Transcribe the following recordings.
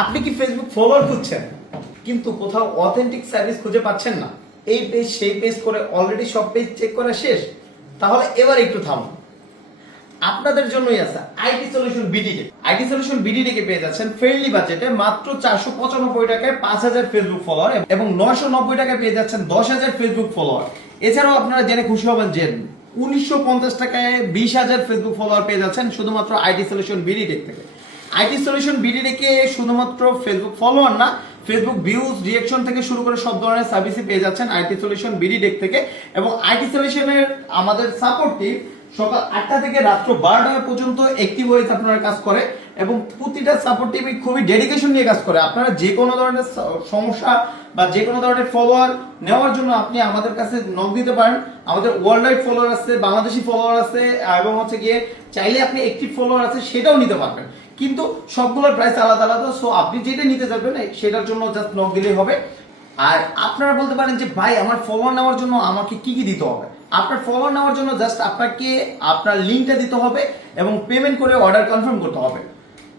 আপনি কি Facebook follower খুঁজছেন কিন্তু কোথাও অথেন্টিক সার্ভিস খুঁজে পাচ্ছেন না, এই পেজ সেই পেজ করে অলরেডি সব পেজ চেক করা শেষ? তাহলে এবার একটু থামুন, আপনাদের জন্যই আছে IT solution BDD. IT solution BDD কে পেয়ে যাচ্ছেন ফেয়ারলি বাজেটে মাত্র 495 টাকায় 5000 ফেসবুক ফলোয়ার এবং 990 টাকায় পেয়ে যাচ্ছেন 10000 ফেসবুক ফলোয়ার। এছাড়াও আপনারা জেনে খুশি হবেন যে 1950 টাকায় 20000 ফেসবুক ফলোয়ার পেয়ে যাচ্ছেন শুধুমাত্র আইটি সলিউশন বিডিডি থেকে। আইটি সলিউশন বিডিডি কে শুধুমাত্র ফেসবুক ফলোয়ার না, ফেসবুক ভিউজ রিঅ্যাকশন থেকে শুরু করে সব ধরনের সার্ভিসই পেয়ে যাচ্ছেন আইটি সলিউশন বিডিডি থেকে। এবং আইটি সলিউশনের আমাদের সাপোর্ট টিম সকাল 8টা থেকে রাত্র 12টা পর্যন্ত অ্যাক্টিভ হয়ে আপনারা কাজ করে এবং প্রতিটা সাপোর্ট টিমই খুবই ডেডিকেশন নিয়ে কাজ করে। আপনারা যে কোনো ধরনের সমস্যা বা যে কোনো ধরনের ফলোয়ার নেওয়ার জন্য আপনি আমাদের কাছে নক দিতে পারেন। আমাদের ওয়ার্ল্ড ওয়াইড ফলোয়ার আছে, বাংলাদেশি ফলোয়ার আছে এবং হচ্ছে গিয়ে চাইলে আপনি অ্যাক্টিভ ফলোয়ার আছে সেটাও নিতে পারবেন, কিন্তু সবগুলোর প্রাইস আলাদা আলাদা। সো আপনি যেটা নিতে যাবেন সেটার জন্য জাস্ট নক দিলেই হবে। আর আপনারা বলতে পারেন যে ভাই আমার ফলোয়ার নেওয়ার জন্য আমাকে কি কি দিতে হবে? আপনার ফলোয়ার নেওয়ার জন্য জাস্ট আপনাকে আপনার লিঙ্কটা দিতে হবে এবং পেমেন্ট করে অর্ডার কনফার্ম করতে হবে।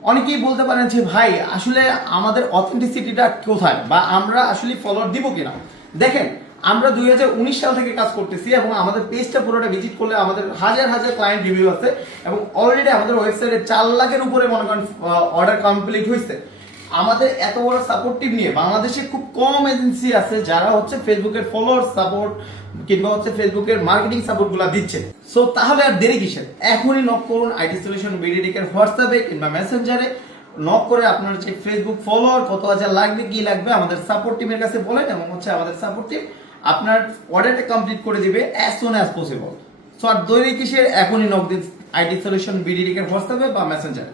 অনেকেই বলতে পারেন যে ভাই আসলে আমাদের অথেন্টিসিটিটা কোথায় বা আমরা আসলে ফলোয়ার দিব কিনা? দেখেন, আমরা 2019 সাল থেকে কাজ করতেছি এবং আমাদের পেজটা পুরোটা ভিজিট করলে আমাদের হাজার হাজার ক্লায়েন্ট রিভিউ আছে এবং অলরেডি আমাদের ওয়েবসাইটে 4 লাখের উপরে মনে করেন অর্ডার কমপ্লিট হয়েছে। আমাদের এত বড় সাপোর্ট টিম নিয়ে বাংলাদেশে খুব কম এজেন্সি আছে যারা হচ্ছে ফেসবুকের ফলোয়ার সাপোর্ট কিংবা হচ্ছে ফেসবুকের মার্কেটিং সাপোর্ট গুলা দিচ্ছে। সো তাহলে আর দেরি কিসের? এখনই নক করুন আইটি সলিউশন বিডিডি এর হোয়াটসঅ্যাপে কিংবা মেসেঞ্জারে নক করে আপনার যে ফেসবুক ফলোয়ার কত হাজার লাগবে কি লাগবে আমাদের সাপোর্ট টিমের কাছে বলেন এবং হচ্ছে আমাদের সাপোর্ট টিম আপনার অর্ডারটা কমপ্লিট করে দিবে as soon as possible. So আর দেরি কিসের? এখনই নক দিন আইটি সলিউশন বিডিডি এর হোয়াটসঅ্যাপে বা মেসেঞ্জারে।